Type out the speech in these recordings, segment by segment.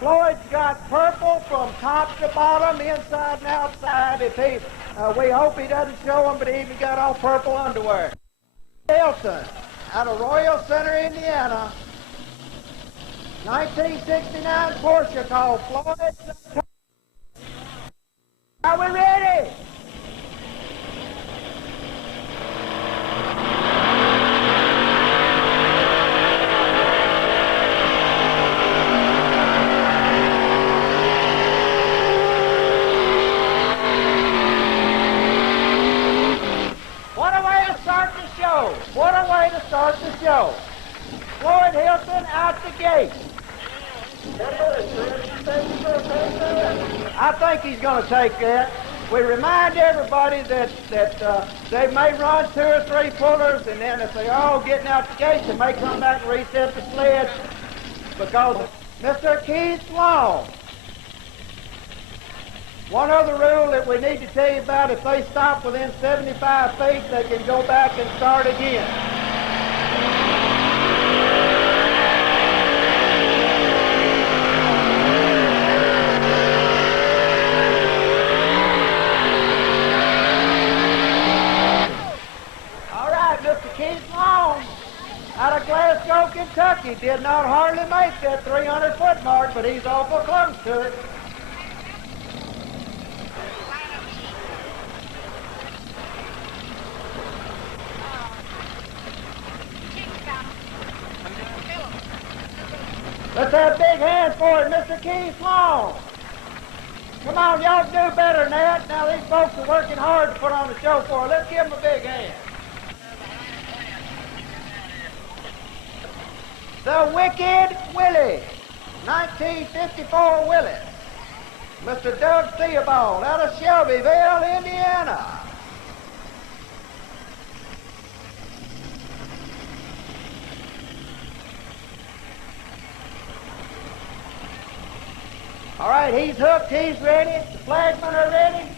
Floyd's got purple from top to bottom, inside and outside. We hope he doesn't show them, but he even got all purple underwear. Hilton, out of Royal Center, Indiana. 1969 Porsche called Floyd. Are we ready? What a way to start the show. Floyd Hilton out the gate. I think he's going to take that. We remind everybody that they may run 2 or 3 pullers, and then if they're all getting out the gate, they may come back and reset the sled, because Mr. Keith Long. One other rule that we need to tell you about: if they stop within 75 feet, they can go back and start again. All right, Mr. Keith Long, out of Glasgow, Kentucky, did not hardly make that 300-foot mark, but he's awful close to it. Let's have a big hand for it, Mr. Keith Long. Come on, y'all do better than that. Now these folks are working hard to put on the show for us. Let's give them a big hand. The Wicked Willie, 1954 Willis. Mr. Doug Theobald out of Shelbyville, Indiana. All right, he's hooked, he's ready. The flagmen are ready.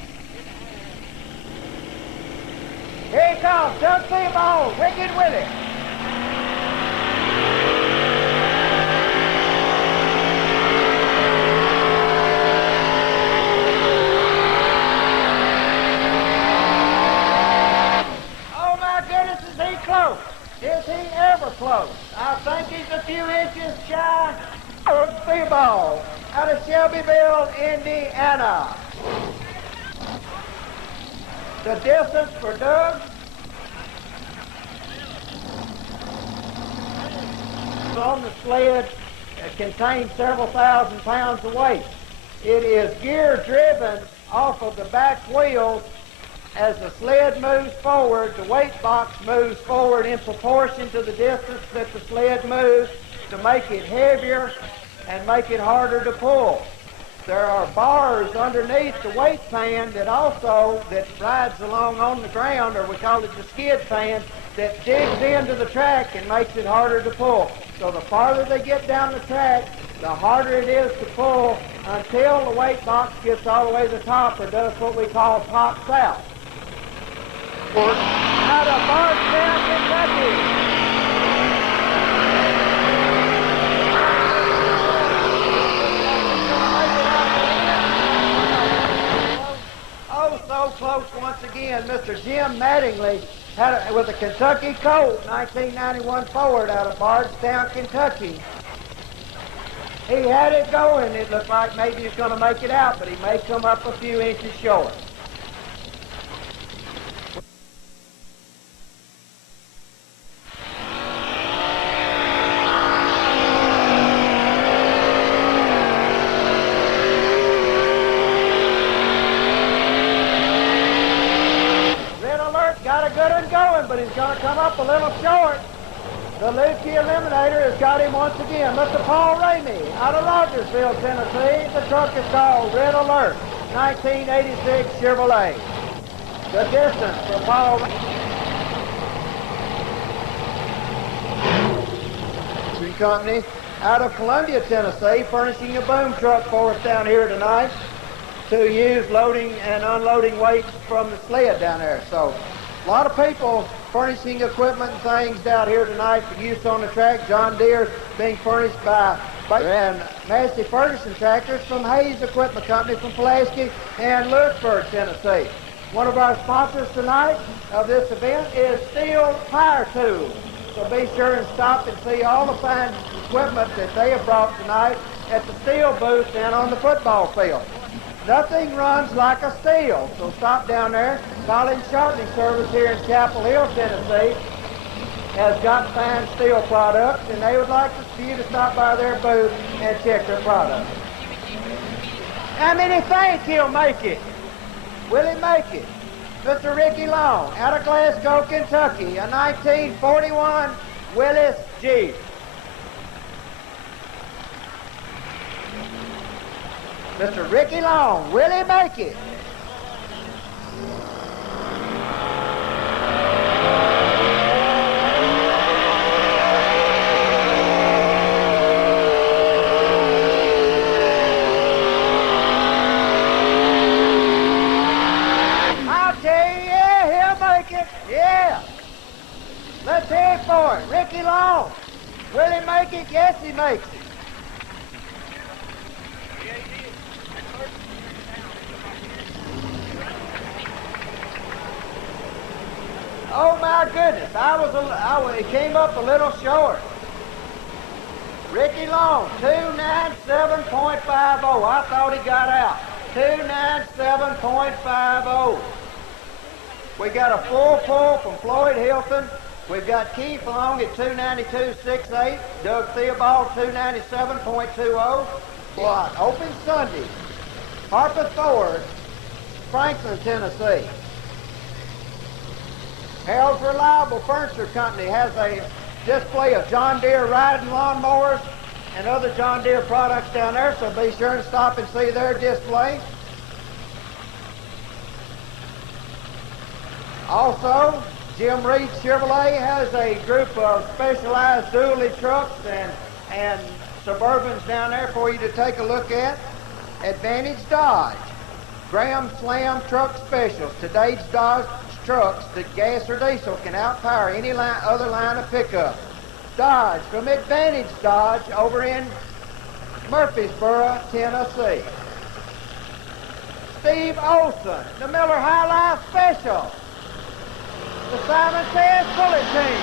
Here he comes, Doug Theobald, Wicked Willie. Oh my goodness, is he close? Is he ever close? I think he's a few inches shy of Theobald out of Shelbyville, Indiana. The distance for Doug on the sled contains several thousand pounds of weight. It is gear driven off of the back wheels. As the sled moves forward, the weight box moves forward in proportion to the distance that the sled moves to make it heavier and make it harder to pull. There are bars underneath the weight pan that rides along on the ground, or we call it the skid pan, that digs into the track and makes it harder to pull. So the farther they get down the track, the harder it is to pull until the weight box gets all the way to the top, or does what we call pops out. Out of Bardstown, Kentucky. So close once again, Mr. Jim Mattingly with a Kentucky Colt, 1991 Ford out of Bardstown, Kentucky. He had it going. It looked like maybe he's going to make it out, but he may come up a few inches short. But he's going to come up a little short. The Lukey Eliminator has got him once again. Mr. Paul Ramey out of Rogersville, Tennessee. The truck is called Red Alert, 1986 Chevrolet. The distance for Paul Company out of Columbia, Tennessee, furnishing a boom truck for us down here tonight to use loading and unloading weights from the sled down there. So a lot of people furnishing equipment and things down here tonight for use on the track. John Deere being furnished by And Massey Ferguson tractors from Hayes Equipment Company from Pulaski and Lewisburg, Tennessee. One of our sponsors tonight of this event is Steel Power Tools. So be sure and stop and see all the fine equipment that they have brought tonight at the steel booth down on the football field. Nothing runs like a steel, so stop down there. Collins Sharpening Service here in Chapel Hill, Tennessee has got fine steel products, and they would like for you to stop by their booth and check their products. How many think he'll make it? Will he make it? Mr. Ricky Long, out of Glasgow, Kentucky, a 1941 Willis Jeep. Mr. Ricky Long, will he make it? Yeah. Let's hear it for it. Ricky Long. Will he make it? Yes, he makes it. Oh my goodness. It came up a little short. Ricky Long, 297.50. I thought he got out. 297.50. We got a full pull from Floyd Hilton. We've got Keith Long at 292.68. Doug Theobald, 297.20. What? Open Sunday. Harper Ford, Franklin, Tennessee. Harold's Reliable Furniture Company has a display of John Deere riding lawnmowers and other John Deere products down there, so be sure and stop and see their display. Also, Jim Reed Chevrolet has a group of specialized dually trucks and Suburbans down there for you to take a look at. Advantage Dodge, Graham Slam Truck Specials. Today's Dodge trucks, the gas or diesel, can outpower any other line of pickup. Dodge from Advantage Dodge over in Murfreesboro, Tennessee. Steve Olson, the Miller High Life Special. The Simon Says Bullet Team.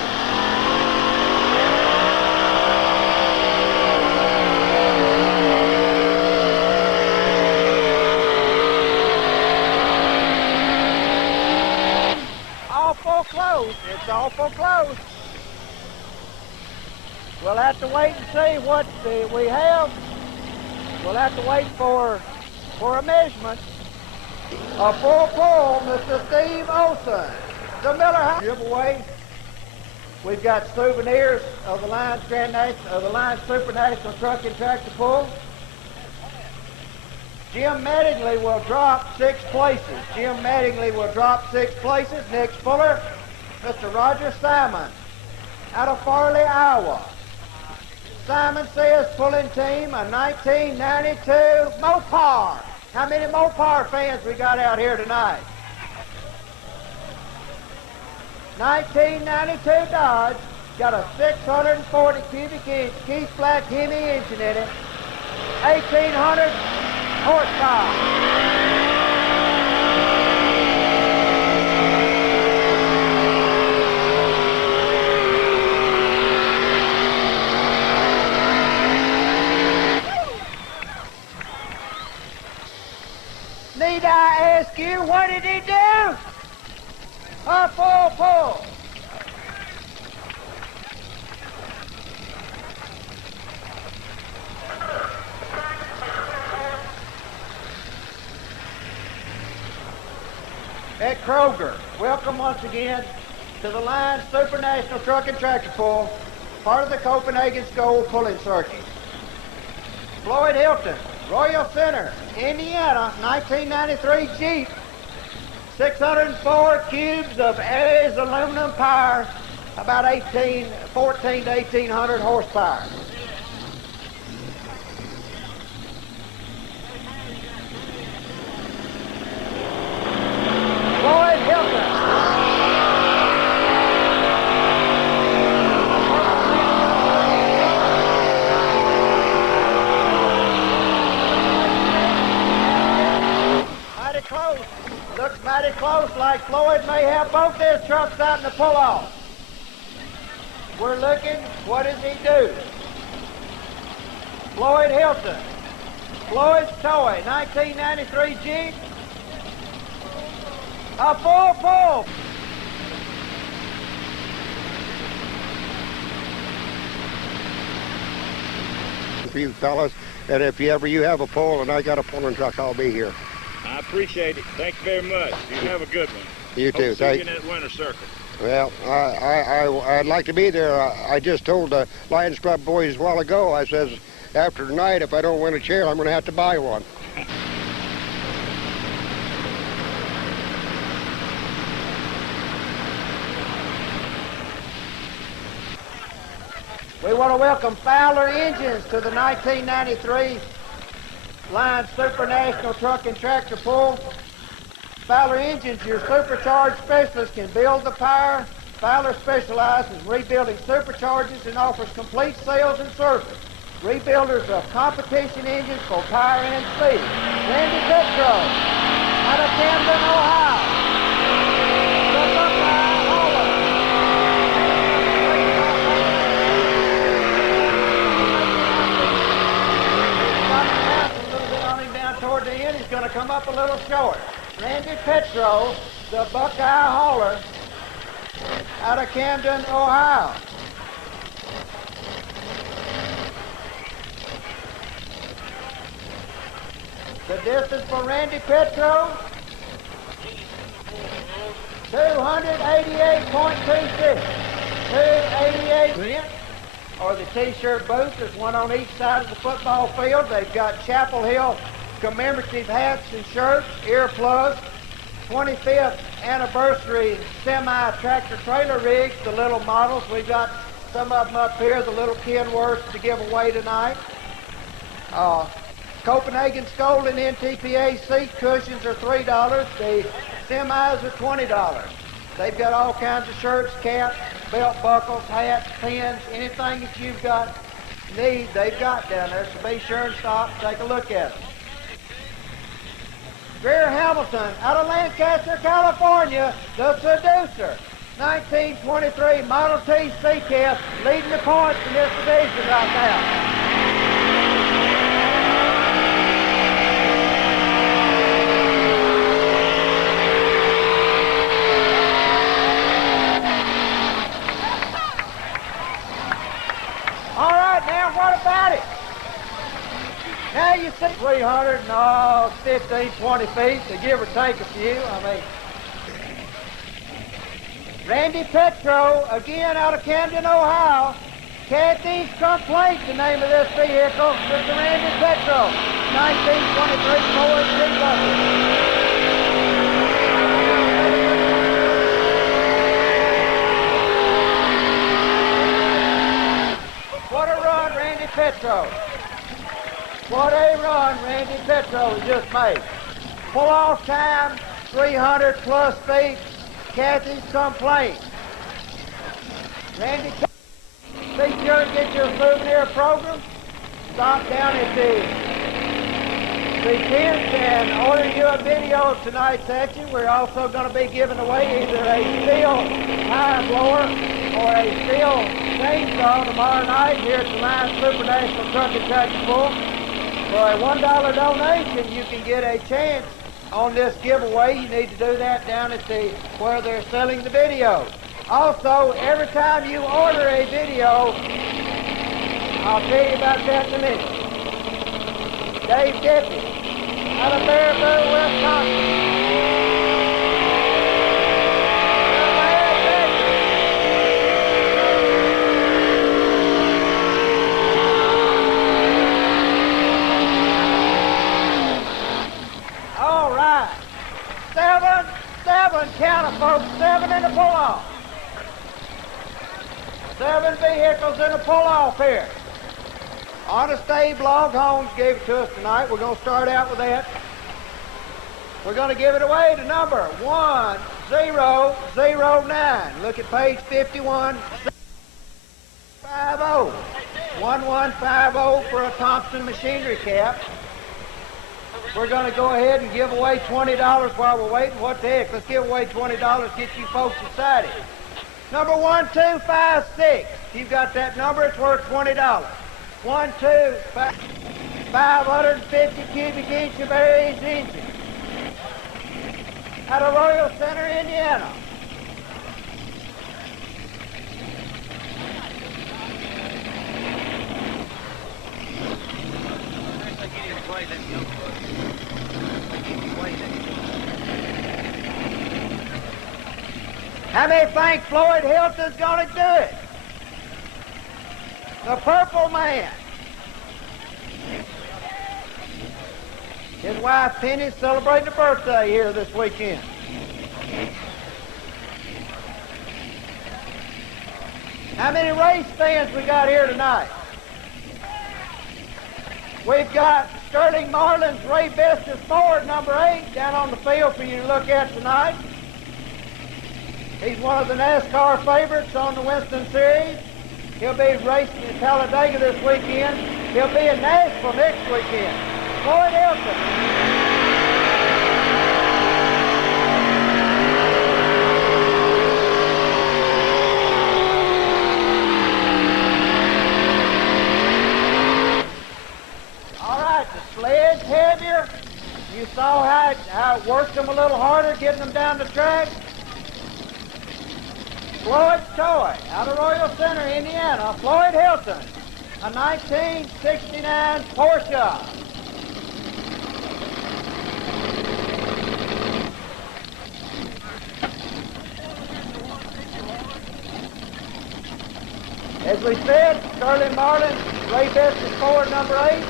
Awful close. It's awful close. We'll have to wait and see what we have. We'll have to wait for a measurement. A full pull, Mr. Steve Olson. The Miller High giveaway. We've got souvenirs of the Lions Super National Truck and Tractor Pull. Jim Mattingly will drop 6 places. Jim Mattingly will drop 6 places. Nick Fuller, Mr. Roger Simon, out of Farley, Iowa. Simon Says Pulling Team, a 1992 Mopar. How many Mopar fans we got out here tonight? 1992 Dodge, got a 640 cubic inch Keith Black Hemi engine in it, 1,800 horsepower. Need I ask you, what did he do? A full pull. At Kroger, welcome once again to the Lions Super National Truck and Tractor Pull, part of the Copenhagen School Pulling Circuit. Floyd Hilton, Royal Center, Indiana, 1993 Jeep. 604 cubes of Aries aluminum power, about 14 to 1,800 horsepower. Floyd Hilton. close like Floyd may have both his trucks out in the pull-off. We're looking, what does he do? Floyd Hilton. Floyd's toy, 1993 Jeep. A full pull. For you fellas, and if you have a pull and I got a pulling truck, I'll be here. I appreciate it. Thank you very much. You have a good one. You too. See you in that winter circle. Well, I'd like to be there. I just told the Lions Club boys a while ago, I says, after tonight, if I don't win a chair, I'm going to have to buy one. We want to welcome Fowler Engines to the 1993 Lions Super National Truck and Tractor Pull. Fowler Engines, your supercharged specialist, can build the power. Fowler specializes in rebuilding superchargers and offers complete sales and service. Rebuilders of competition engines for power and speed. Randy Petro, out of Camden, Ohio. The Buckeye Hauler. A little bit on him down toward the end. He's going to come up a little short. Randy Petro, the Buckeye Hauler, out of Camden, Ohio. The distance for Randy Petro, 288.26. 288. Or the t-shirt booth. There's one on each side of the football field. They've got Chapel Hill commemorative hats and shirts, earplugs, 25th anniversary semi-tractor trailer rigs, the little models. We've got some of them up here, the little Kenworths to give away tonight. Copenhagen Scolding NTPA seat cushions are $3. The semis are $20. They've got all kinds of shirts, caps, belt buckles, hats, pins, anything that you've got need, they've got down there. So be sure and stop and take a look at them. Greer Hamilton, out of Lancaster, California, the Seducer. 1923 Model T C-Cab, leading the points in this division right now. All right, now what about it? Now you see 315, 20 feet, to give or take a few. I mean, Randy Petro, again out of Camden, Ohio. Kathy's Complaint, the name of this vehicle. Mr. Randy Petro, 1923 Ford T-Bucket. What a run, Randy Petro. What a run Randy Petro has just made. Pull-off time, 300 plus feet. Kathy's Complaint. Randy, be sure to get your souvenir program. Stop down at the tent and order you a video of tonight's action. We're also going to be giving away either a steel tire blower or a steel chainsaw tomorrow night here at the Lions Super National Truck and Tractor Pull. For a $1 donation, you can get a chance on this giveaway. You need to do that down at where they're selling the video. Also, every time you order a video, I'll tell you about that in a minute. Dave Deputy, out of Baraboo, Wisconsin. Seven, count them folks, 7 in the pull-off. 7 vehicles in the pull-off here. Honest Abe Longhomes gave it to us tonight. We're going to start out with that. We're going to give it away to number 1009. Look at page 51. 1150 for a Thompson machinery cap. we're going to go ahead and give away $20 while we're waiting. What the heck? Let's give away $20, get you folks excited. Number 1256. You've got that number, it's worth $20. 550 cubic inch of Aries engine. Out of Royal Center, Indiana. How many think Floyd Hilton's going to do it? The Purple Man. His wife Penny's celebrating a birthday here this weekend. How many race fans we got here tonight? We've got Sterling Marlin's Ray Vestas Ford, number 8, down on the field for you to look at tonight. He's one of the NASCAR favorites on the Winston Series. He'll be racing in Talladega this weekend. He'll be in Nashville next weekend. Floyd Hilton. All right, the sled's heavier. You saw how it worked them a little harder, getting them down the track. Floyd's toy, out of Royal Center, Indiana, Floyd Hilton, a 1969 Porsche. As we said, Sterling Marlin, Ray Vestas Ford, number 8.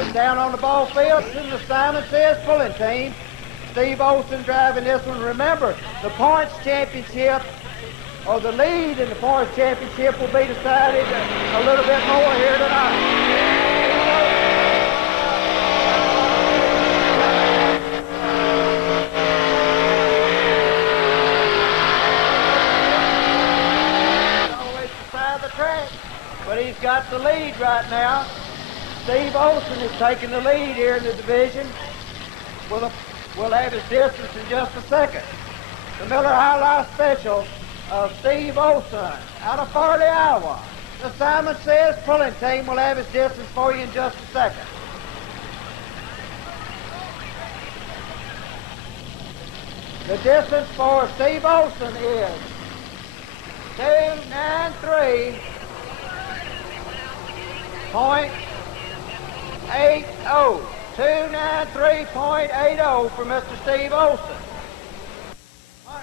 It's down on the ball field. This is the Simon Says pulling team. Steve Olson driving this one. Remember, the points championship, or the lead in the points championship, will be decided a little bit more here tonight. Always beside the track, but he's got the lead right now. Steve Olson is taking the lead here in the division. We'll have his distance in just a second. The Miller High Life Special of Steve Olson out of Farley, Iowa. The Simon Says pulling team will have his distance for you in just a second. The distance for Steve Olson is 293.80. 293.80 for Mr. Steve Olson.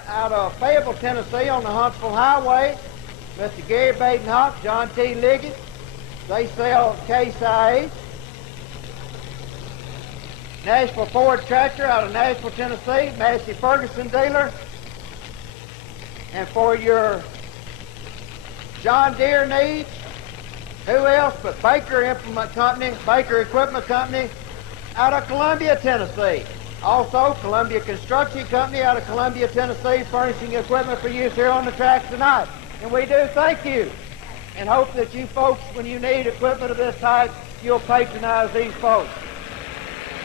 Out of Fayetteville, Tennessee on the Huntsville Highway, Mr. Gary Badenhoff, John T. Liggett. They sell Case IH. Nashville Ford Tractor out of Nashville, Tennessee, Massey Ferguson dealer. And for your John Deere needs, who else but Baker Implement Company, Baker Equipment Company out of Columbia, Tennessee. Also, Columbia Construction Company out of Columbia, Tennessee, furnishing equipment for use here on the track tonight. And we do thank you and hope that you folks, when you need equipment of this type, you'll patronize these folks.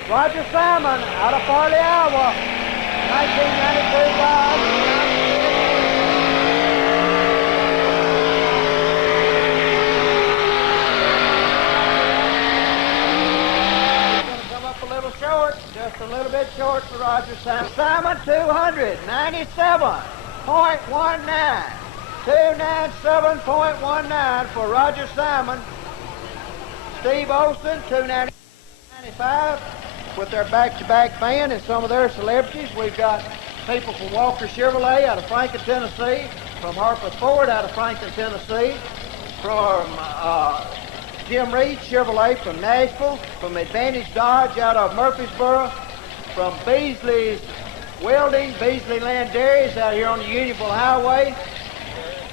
Roger Simon out of Farley, Iowa, 1992 Dodge. Short, just a little bit short for Roger Simon. Simon 297.19. 297.19 for Roger Simon. Steve Olson 295 with their back-to-back band and some of their celebrities. We've got people from Walker Chevrolet out of Franklin, Tennessee, from Harper Ford out of Franklin, Tennessee, from Jim Reed Chevrolet from Nashville, from Advantage Dodge out of Murfreesboro, from Beasley's Welding, Beasley Land Dairies out here on the Unionville Highway.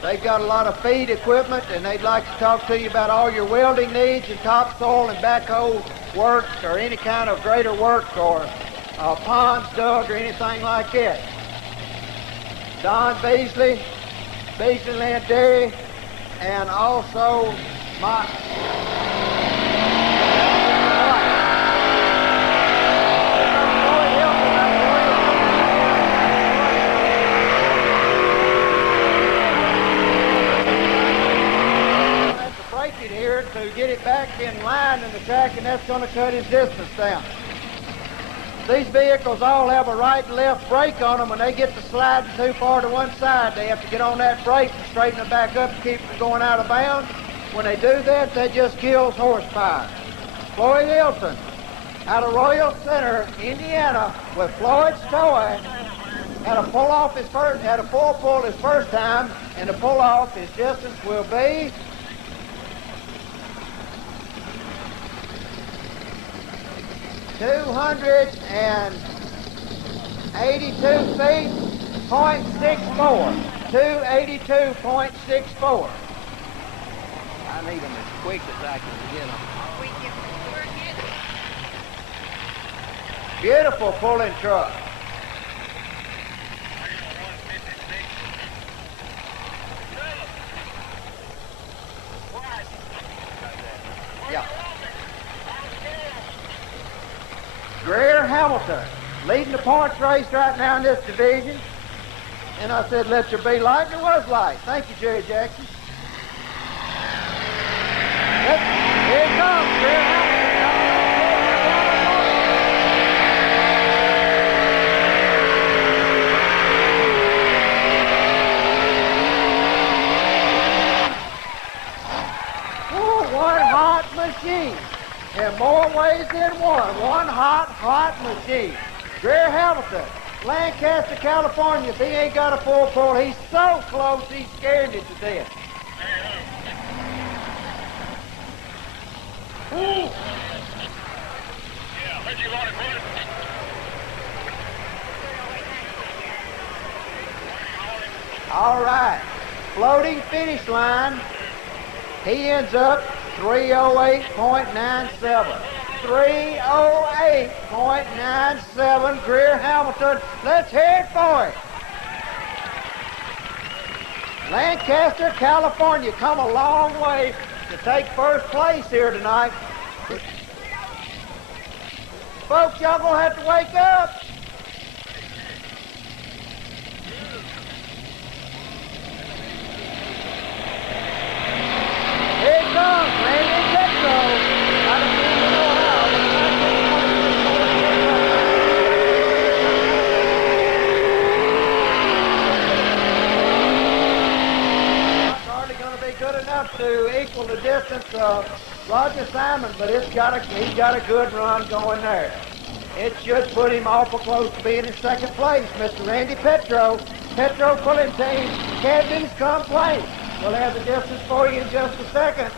They've got a lot of feed equipment, and they'd like to talk to you about all your welding needs and topsoil and backhoe work or any kind of grader work or ponds dug or anything like that. Don Beasley, Beasley Land Dairy, and also my... line in the track, and that's going to cut his distance down. These vehicles all have a right and left brake on them. When they get to sliding too far to one side, they have to get on that brake and straighten it back up to keep it from going out of bounds. When they do that, that just kills horsepower. Floyd Hilton out of Royal Center, Indiana, with Floyd's toy, had a full pull his first time, and the pull off his distance will be 282 feet, .64. 282.64. I need them as quick as I can get them. Beautiful pulling truck. Yeah. Greer Hamilton leading the points race right now in this division. And I said, let your be light, and it was light. Thank you, Jerry Jackson. Here it comes, Greer Hamilton. Machine in more ways than one. One hot machine. Greer Hamilton, Lancaster, California. If he ain't got a full pull, he's so close, he's scared me to death. All right, floating finish line. He ends up 308.97. 308.97, Greer Hamilton. Let's hear it for it. Lancaster, California, come a long way to take first place here tonight. Folks, y'all gonna have to wake up. Here it comes, Randy Petro. Out of Cleveland, Ohio. It's hardly going to be good enough to equal the distance of Roger Simon, but he's got a good run going there. It should put him awful close to being in second place. Mr. Randy Petro, Petro pulling team, Camden's come place. We'll have the distance for you in just a second.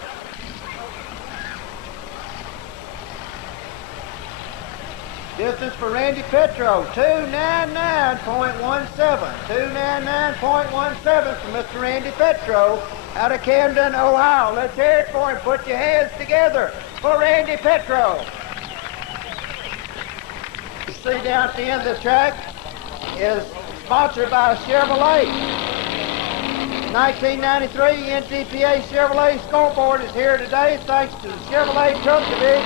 Distance for Randy Petro, 299.17. 299.17 for Mr. Randy Petro out of Camden, Ohio. Let's hear it for him. Put your hands together for Randy Petro. You see down at the end of the track is sponsored by Chevrolet. 1993 NTPA Chevrolet scoreboard is here today thanks to the Chevrolet Truck Division.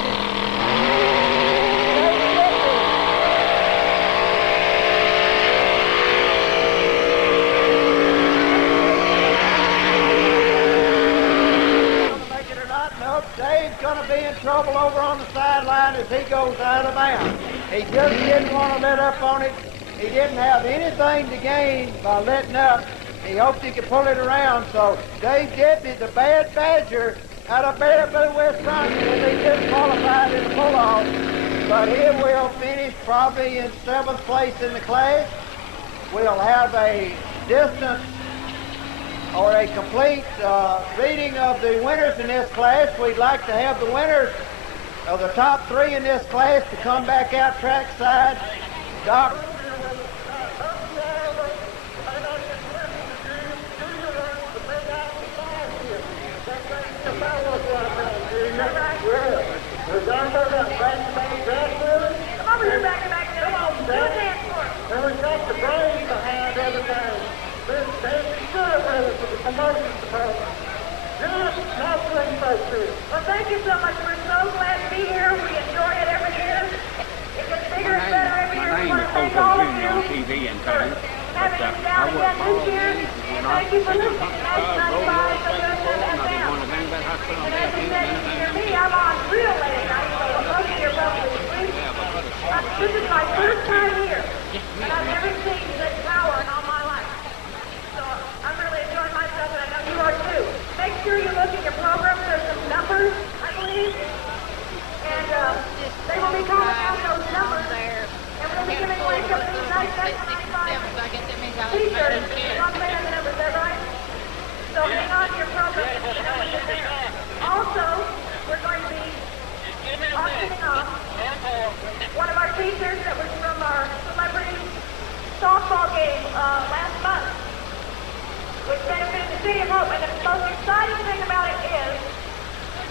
Make it or not, nope, Dave's going to be in trouble over on the sideline as he goes out of bounds. He just didn't want to let up on it. He didn't have anything to gain by letting up. He hoped he could pull it around, so Dave Deputy, the Bad Badger, out of Baraboo, Wisconsin, he disqualified in the pull-off, but he will finish probably in 7th place in the class. We'll have a distance or a complete reading of the winners in this class. We'd like to have the winners of the top 3 in this class to come back out trackside. Doc. Well, thank you so much. We're so glad to be here. We enjoy it every year. It gets bigger and better every year. We want to thank all of you for having us down again this year. And thank you for listening. 1995 WSFM. And as you said, you hear me, I'm on one of our teachers that was from our celebrity softball game last month, which benefited the city of Hope. And the most exciting thing about it is,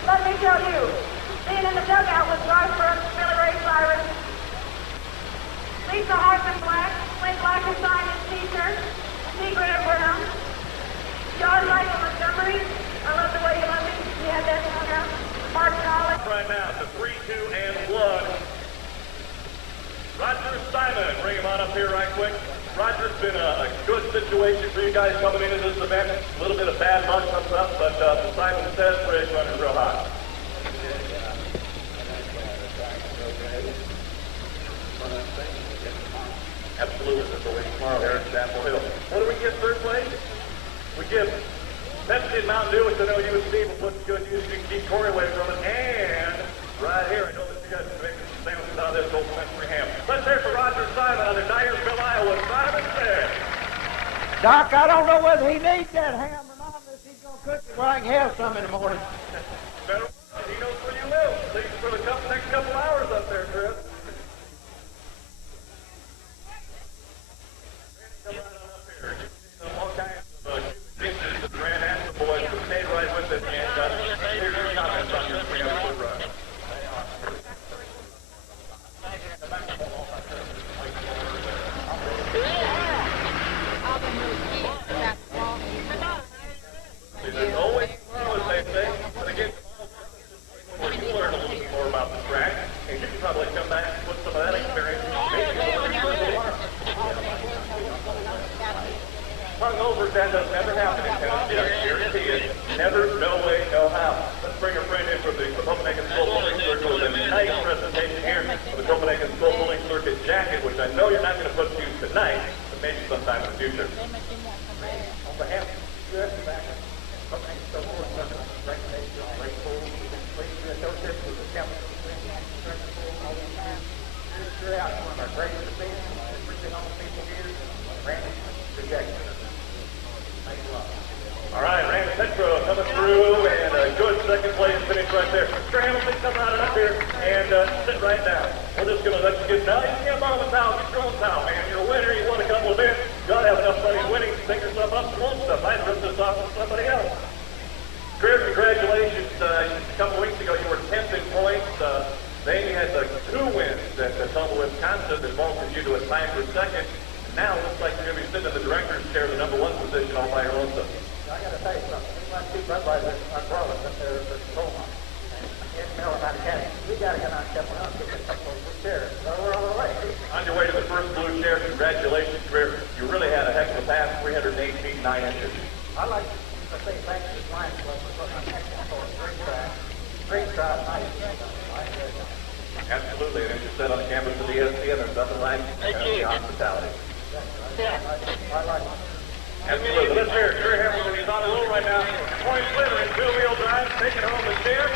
let me tell you, being in the dugout with Garth Brooks, Billy Ray Cyrus, Lisa Hartman Black, Clint Black assigned his teacher, T. Graham Brown, John Michael Montgomery, I love the way you love me, he had that hung out, Mark Collins. Right now, the 3, 2, and 1. Roger Simon, bring him on up here right quick. Roger, it's been a good situation for you guys coming into this event. A little bit of bad luck comes up, but Simon says we're running real hot. Absolutely, that's what we tomorrow here at Chapel Hill. What do we give third place? We give Pepsi and Mountain Dew, which I know you and Steve will put to good use. You can keep Corey away from it. And right here, I know that you guys are making some sandwiches out of this old country ham. Let's hear for Roger Simon out of Dyersville, Iowa. Simon says. Doc, I don't know whether he needs that ham or not, unless he's going to cook it where I can have some in the morning. Better, he knows where you live. See you for the next couple hours up there, Chris. Come right on up here. All kinds of dishes that ran after the boys who stayed right with it. And here's your comments on your 3-0 run. There's always, as they say, but again, you learn a little bit more about the track, and you can probably come back and put some of that experience hung over, that does never happen in Tennessee. I guarantee it. Never, no way, no how. Let's bring a friend in from the Copenhagen School Bowling Circle with a nice presentation here of the Copenhagen School Bowling Circuit jacket, which I know you're not going to put to use tonight, but maybe sometime in the future. On behalf of the U.S. back, Copenhagen School Bowling Circle, recognition, great pool, please do associate with the campus. Sure out one of our greatest events, bringing all the people here, Randy, the jacket. All right, Randy Petro coming through, and a good second place finish right there. Mr. Hamilton, come on up here and sit right down. We're just going to let you get down. You can get on the towel, get your own towel, man. You're a winner, you won a couple of events. You ought to have enough money winning to take yourself up some own stuff. I'd rip this off with somebody else. Chris, congratulations. A couple of weeks ago, you were 10th in points. Then you had the 2 wins at Tumble, Wisconsin that vaulted you to a time for second. Now it looks like you're going to be sitting in the director's chair, the #1 position all by your own self. I got to tell you something. We might keep right by this umbrella up there at Tacoma. In Carolina County. We got to get on Chapel Hill and get a couple of blue chairs. We're on our way. On your way to the first blue chair, congratulations, Chris. You really had a heck of a pass, 308 feet, 9 inches. I'd like to say thanks to the Lions Club for putting on excellent for a great try. Great try, nice. Absolutely, and as you said on the campus of the ESPN, there's nothing like hospitality. I like it. Absolutely. Let's hear Hamilton. He's on a roll right now. Point sliver in 2-wheel drive, taking home the chair.